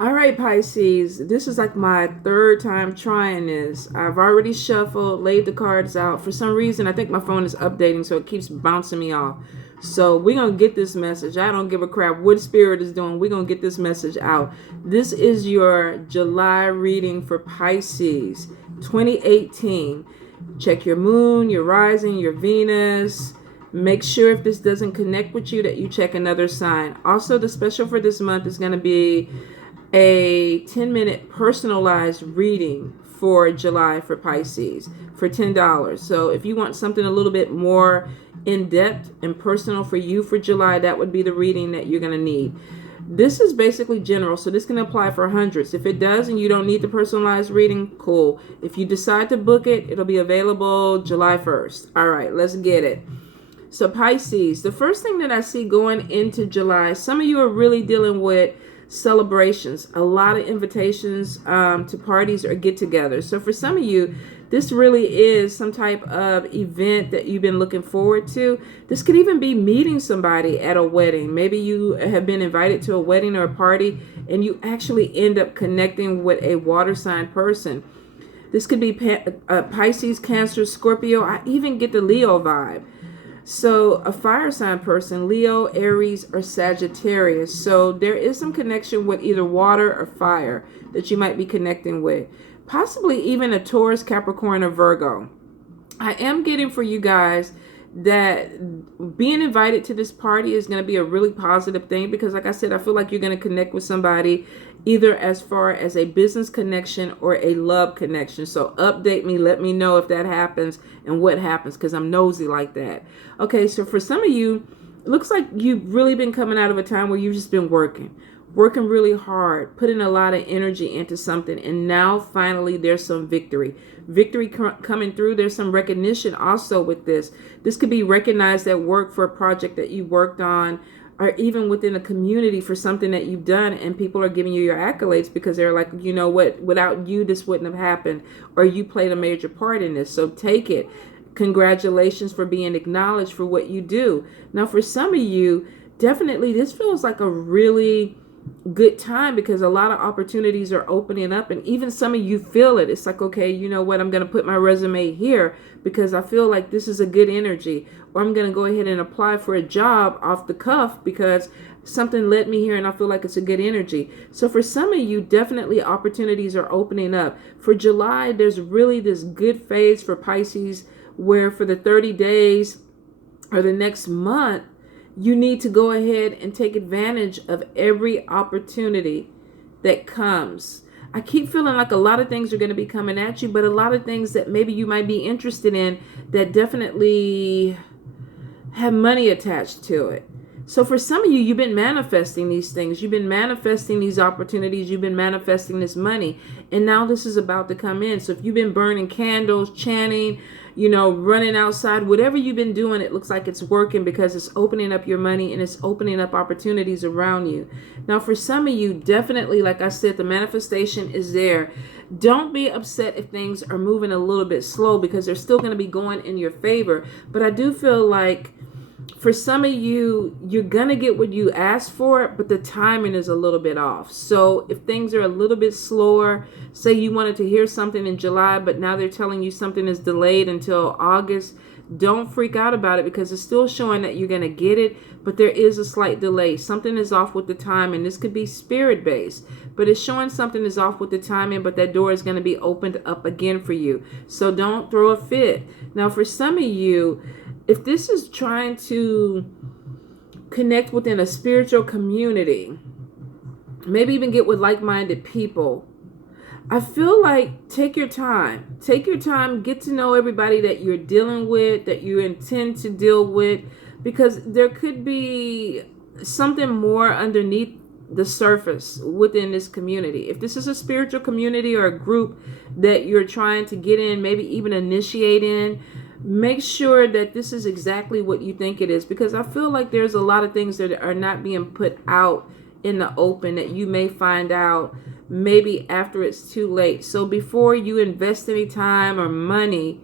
All right, Pisces. This is like my third time trying this. I've already shuffled, laid the cards out. For some reason, I think my phone is updating, so it keeps bouncing me off. So we're going to get this message. I don't give a crap what Spirit is doing. We're going to get this message out. This is your July reading for Pisces 2018. Check your moon, your rising, your Venus. Make sure if this doesn't connect with you that you check another sign. Also, the special for this month is going to be a 10-minute personalized reading for July for Pisces for $10. So if you want something a little bit more in-depth and personal for you for July, that would be the reading that you're going to need. This is basically general, so this can apply for hundreds. If it does and you don't need the personalized reading, cool. If you decide to book it, it'll be available July 1st. All right, let's get it. So Pisces, the first thing that I see going into July, some of you are really dealing with celebrations, a lot of invitations to parties or get-togethers. So for some of you, this really is some type of event that you've been looking forward to. This could even be meeting somebody at a wedding. Maybe you have been invited to a wedding or a party and you actually end up connecting with a water sign person. This could be Pisces, Cancer, Scorpio. I even get the Leo vibe. So a fire sign person, Leo, Aries, or Sagittarius. So there is some connection with either water or fire that you might be connecting with. Possibly even a Taurus, Capricorn, or Virgo. I am getting for you guys that being invited to this party is going to be a really positive thing because, like I said, I feel like you're going to connect with somebody either as far as a business connection or a love connection. So update me, let me know if that happens and what happens because I'm nosy like that. Okay, so for some of you, it looks like you've really been coming out of a time where you've just been working really hard, putting a lot of energy into something, and now finally there's some victory coming through. There's some recognition also with this. This could be recognized at work for a project that you worked on, or even within a community for something that you've done, and people are giving you your accolades because they're like, you know what, without you this wouldn't have happened, or you played a major part in this, so take it. Congratulations for being acknowledged for what you do. Now for some of you, definitely this feels like a really good time because a lot of opportunities are opening up, and even some of you feel it. It's like, okay, you know what, I'm going to put my resume here because I feel like this is a good energy, or I'm going to go ahead and apply for a job off the cuff because something led me here and I feel like it's a good energy. So for some of you, definitely opportunities are opening up. For July, there's really this good phase for Pisces where for the 30 days or the next month, you need to go ahead and take advantage of every opportunity that comes. I keep feeling like a lot of things are going to be coming at you, but a lot of things that maybe you might be interested in that definitely have money attached to it. So for some of you, you've been manifesting these things. You've been manifesting these opportunities. You've been manifesting this money. And now this is about to come in. So if you've been burning candles, chanting, running outside, whatever you've been doing, it looks like it's working because it's opening up your money and it's opening up opportunities around you. Now, for some of you, definitely, like I said, the manifestation is there. Don't be upset if things are moving a little bit slow because they're still going to be going in your favor. But I do feel like for some of you, you're going to get what you asked for, but the timing is a little bit off. So if things are a little bit slower, say you wanted to hear something in July, but now they're telling you something is delayed until August, don't freak out about it because it's still showing that you're going to get it, but there is a slight delay. Something is off with the timing. This could be spirit-based, but it's showing something is off with the timing, but that door is going to be opened up again for you. So don't throw a fit. Now, for some of you, if this is trying to connect within a spiritual community, maybe even get with like-minded people, I feel like take your time. Take your time, get to know everybody that you're dealing with, that you intend to deal with, because there could be something more underneath the surface within this community. If this is a spiritual community or a group that you're trying to get in, maybe even initiate in, make sure that this is exactly what you think it is, because I feel like there's a lot of things that are not being put out in the open that you may find out maybe after it's too late. So before you invest any time or money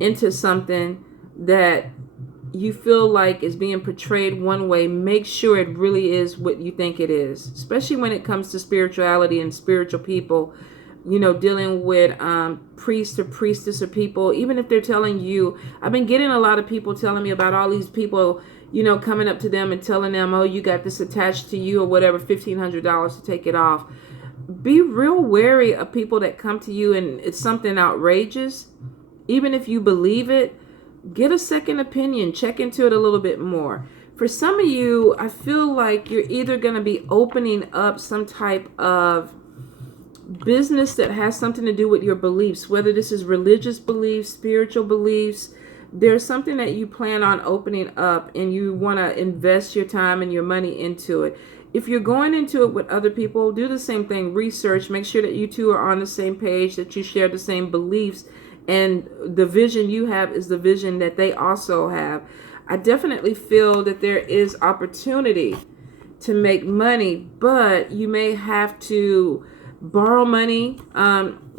into something that you feel like is being portrayed one way, make sure it really is what you think it is, especially when it comes to spirituality and spiritual people, dealing with priest or priestess or people. Even if they're telling you, I've been getting a lot of people telling me about all these people, coming up to them and telling them, oh, you got this attached to you or whatever, $1,500 to take it off. Be real wary of people that come to you and it's something outrageous. Even if you believe it, get a second opinion. Check into it a little bit more. For some of you, I feel like you're either going to be opening up some type of business that has something to do with your beliefs, whether this is religious beliefs, spiritual beliefs. There's something that you plan on opening up and you want to invest your time and your money into it. If you're going into it with other people, do the same thing. Research, make sure that you two are on the same page, that you share the same beliefs, and the vision you have is the vision that they also have. I definitely feel that there is opportunity to make money, but you may have to borrow money,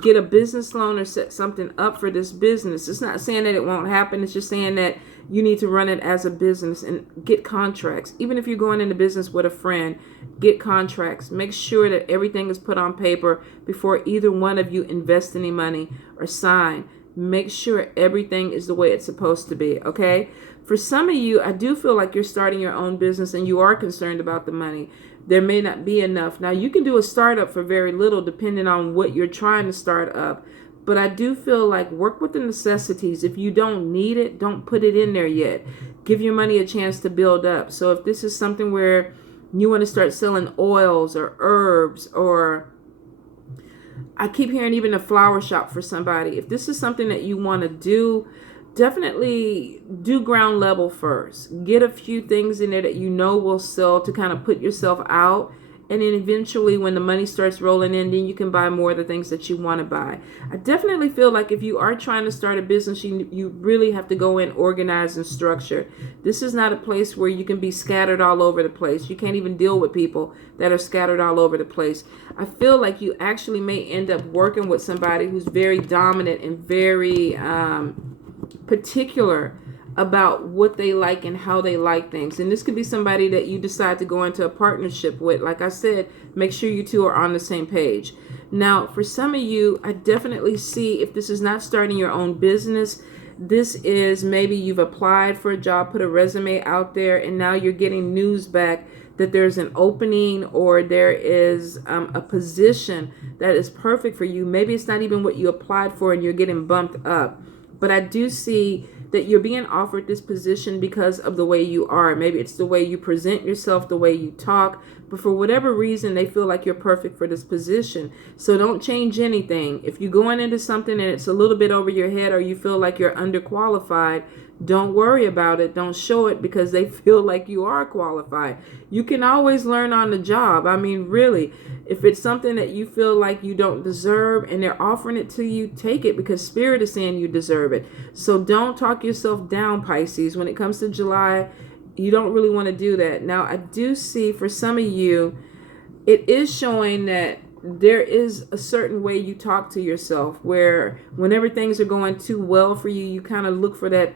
get a business loan, or set something up for this business. It's not saying that it won't happen. It's just saying that you need to run it as a business and get contracts. Even if you're going into business with a friend, get contracts. Make sure that everything is put on paper before either one of you invest any money or sign. Make sure everything is the way it's supposed to be, okay? For some of you, I do feel like you're starting your own business and you are concerned about the money. There may not be enough. Now, you can do a startup for very little depending on what you're trying to start up. But I do feel like work with the necessities. If you don't need it, don't put it in there yet. Give your money a chance to build up. So if this is something where you want to start selling oils or herbs, or I keep hearing even a flower shop for somebody. If this is something that you want to do, definitely do ground level first. Get a few things in there that you know will sell to kind of put yourself out. And then eventually when the money starts rolling in, then you can buy more of the things that you want to buy. I definitely feel like if you are trying to start a business, you really have to go in organized and structured. This is not a place where you can be scattered all over the place. You can't even deal with people that are scattered all over the place. I feel like you actually may end up working with somebody who's very dominant and very particular about what they like and how they like things. And this could be somebody that you decide to go into a partnership with. Like I said, make sure you two are on the same page. Now, for some of you, I definitely see, if this is not starting your own business, this is maybe you've applied for a job, put a resume out there, and now you're getting news back that there's an opening or there is a position that is perfect for you. Maybe it's not even what you applied for and you're getting bumped up. But I do see that you're being offered this position because of the way you are. Maybe it's the way you present yourself, the way you talk. But for whatever reason, they feel like you're perfect for this position. So don't change anything. If you're going into something and it's a little bit over your head or you feel like you're underqualified, don't worry about it. Don't show it because they feel like you are qualified. You can always learn on the job. I mean, really, if it's something that you feel like you don't deserve and they're offering it to you, take it because Spirit is saying you deserve it. So don't talk yourself down, Pisces. When it comes to July, you don't really want to do that. Now, I do see for some of you, it is showing that there is a certain way you talk to yourself where whenever things are going too well for you, you kind of look for that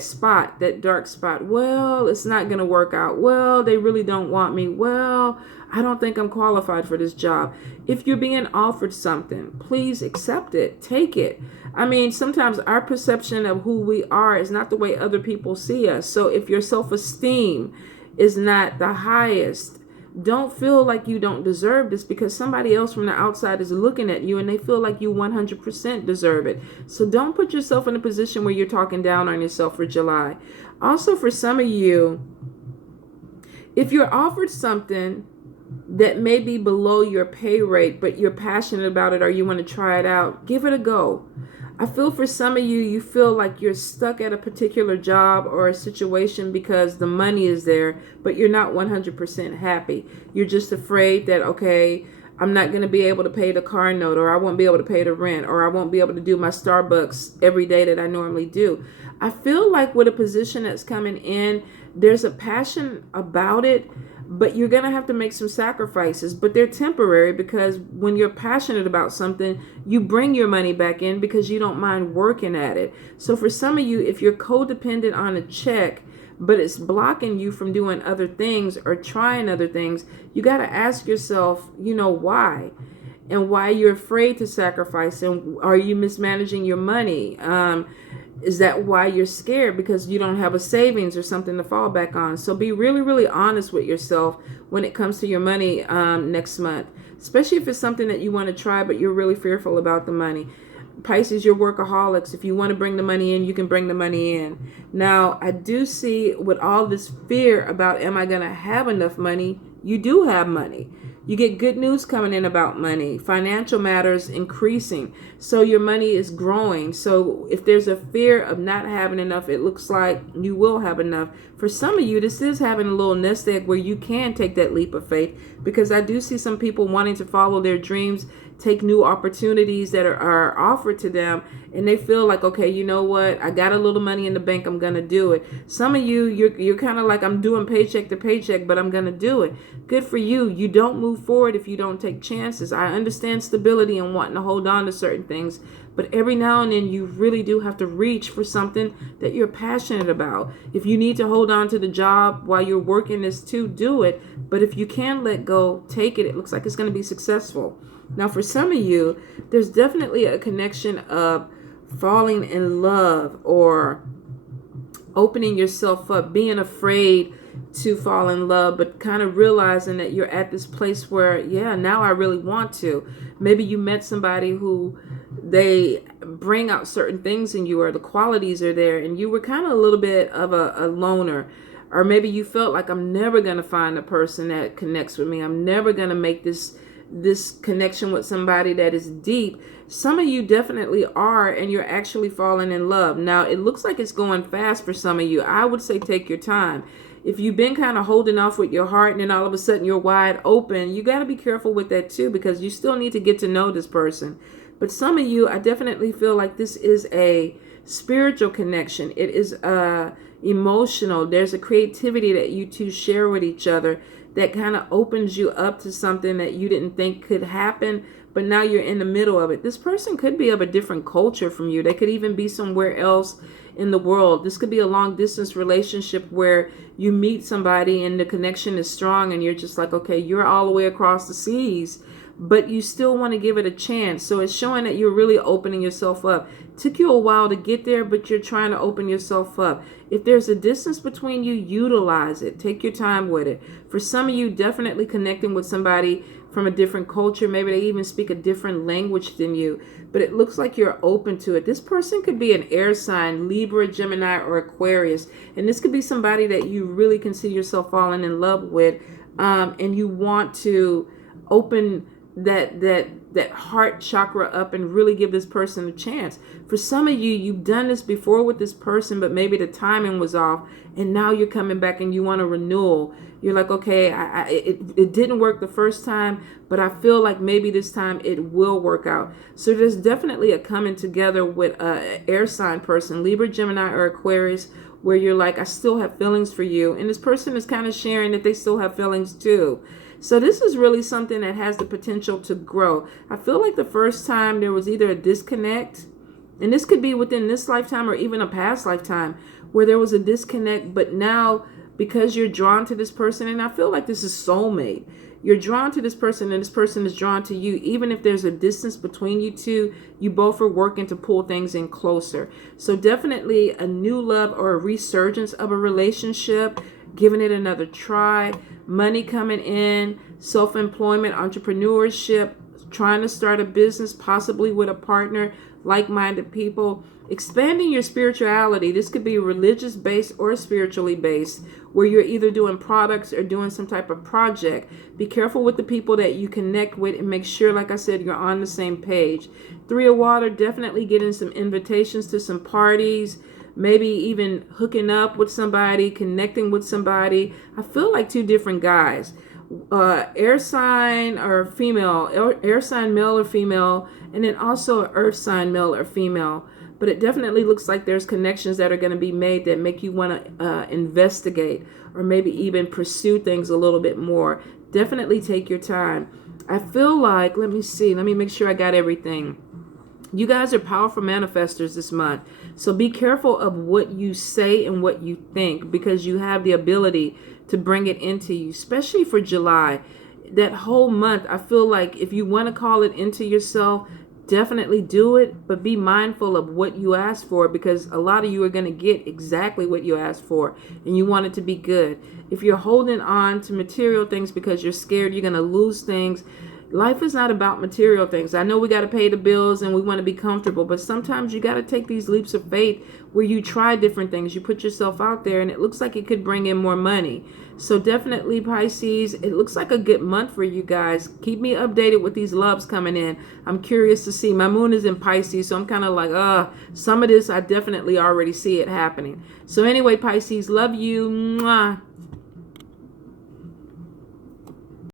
spot, that dark spot. Well, it's not going to work out. Well, they really don't want me. Well, I don't think I'm qualified for this job. If you're being offered something, please accept it. Take it. I mean, sometimes our perception of who we are is not the way other people see us. So if your self-esteem is not the highest, don't feel like you don't deserve this because somebody else from the outside is looking at you and they feel like you 100% deserve it. So don't put yourself in a position where you're talking down on yourself for July. Also, for some of you, if you're offered something that may be below your pay rate, but you're passionate about it or you want to try it out, give it a go. I feel for some of you, you feel like you're stuck at a particular job or a situation because the money is there, but you're not 100% happy. You're just afraid that, okay, I'm not going to be able to pay the car note, or I won't be able to pay the rent, or I won't be able to do my Starbucks every day that I normally do. I feel like with a position that's coming in, there's a passion about it, but you're going to have to make some sacrifices, but they're temporary, because when you're passionate about something, you bring your money back in because you don't mind working at it. So for some of you, if you're codependent on a check, but it's blocking you from doing other things or trying other things, you got to ask yourself, why? And why you're afraid to sacrifice, and are you mismanaging your money? Is that why you're scared? Because you don't have a savings or something to fall back on. So be really, really honest with yourself when it comes to your money next month, especially if it's something that you want to try, but you're really fearful about the money. Pisces, you're workaholics. If you want to bring the money in, you can bring the money in. Now, I do see with all this fear about, am I going to have enough money? You do have money. You get good news coming in about money. Financial matters increasing. So your money is growing. So if there's a fear of not having enough, it looks like you will have enough. For some of you, this is having a little nest egg where you can take that leap of faith, because I do see some people wanting to follow their dreams, take new opportunities that are offered to them, and they feel like, okay, you know what, I got a little money in the bank, I'm gonna do it. Some of you, you're kind of like, I'm doing paycheck to paycheck, but I'm gonna do it. Good for you. You don't move forward if you don't take chances. I understand stability and wanting to hold on to certain things, but every now and then you really do have to reach for something that you're passionate about. If you need to hold on to the job while you're working this too, do it. But if you can let go, take it. It looks like it's going to be successful. Now, for some of you, there's definitely a connection of falling in love or opening yourself up, being afraid to fall in love, but kind of realizing that you're at this place where, yeah, now I really want to. Maybe you met somebody who they bring out certain things in you, or the qualities are there, and you were kind of a little bit of a loner. Or maybe you felt like, I'm never going to find a person that connects with me. I'm never going to make this connection with somebody that is deep. Some of you definitely are, and you're actually falling in love. Now, it looks like it's going fast for some of you. I would say take your time. If you've been kind of holding off with your heart and then all of a sudden you're wide open, you got to be careful with that too, because you still need to get to know this person. But some of you, I definitely feel like this is a spiritual connection. It is emotional. There's a creativity that you two share with each other that kind of opens you up to something that you didn't think could happen, but now you're in the middle of it. This person could be of a different culture from you. They could even be somewhere else in the world. This could be a long distance relationship where you meet somebody and the connection is strong, and you're just like, okay, you're all the way across the seas, but you still want to give it a chance. So it's showing that you're really opening yourself up. It took you a while to get there, but you're trying to open yourself up. If there's a distance between you, utilize it. Take your time with it. For some of you, definitely connecting with somebody from a different culture. Maybe they even speak a different language than you, but it looks like you're open to it. This person could be an air sign, Libra, Gemini, or Aquarius. And this could be somebody that you really can see yourself falling in love with. And you want to open that heart chakra up and really give this person a chance. For some of you, you've done this before with this person, but maybe the timing was off, and now you're coming back and you want a renewal. You're like, okay, it didn't work the first time, but I feel like maybe this time it will work out. So there's definitely a coming together with an air sign person, Libra, Gemini, or Aquarius, where you're like, I still have feelings for you. And this person is kind of sharing that they still have feelings too. So this is really something that has the potential to grow. I feel like the first time there was either a disconnect, and this could be within this lifetime or even a past lifetime, where there was a disconnect, but now because you're drawn to this person, and I feel like this is soulmate. You're drawn to this person and this person is drawn to you. Even if there's a distance between you two, you both are working to pull things in closer. So definitely a new love or a resurgence of a relationship, giving it another try, money coming in, self-employment, entrepreneurship, trying to start a business, possibly with a partner, like-minded people, expanding your spirituality. This could be religious based or spiritually based, where you're either doing products or doing some type of project. Be careful with the people that you connect with and make sure, like I said, you're on the same page. 3 of water, definitely getting some invitations to some parties, maybe even hooking up with somebody, connecting with somebody. I feel like 2 different guys. Air sign or female, air sign male or female, and then also earth sign male or female. but it definitely looks like there's connections that are going to be made that make you want to investigate or maybe even pursue things a little bit more. Definitely take your time. I feel like, let me make sure I got everything. You guys are powerful manifestors this month. So be careful of what you say and what you think, because you have the ability to bring it into you, especially for July. That whole month, I feel like if you want to call it into yourself, definitely do it, but be mindful of what you ask for, because a lot of you are going to get exactly what you asked for, and you want it to be good. If you're holding on to material things because you're scared you're going to lose things, life is not about material things. I know we got to pay the bills and we want to be comfortable, but sometimes you got to take these leaps of faith where you try different things. You put yourself out there and it looks like it could bring in more money. So definitely, Pisces, it looks like a good month for you guys. Keep me updated with these loves coming in. I'm curious to see. My moon is in Pisces, so I'm kind of like, some of this I definitely already see it happening. So anyway, Pisces, love you. Mwah.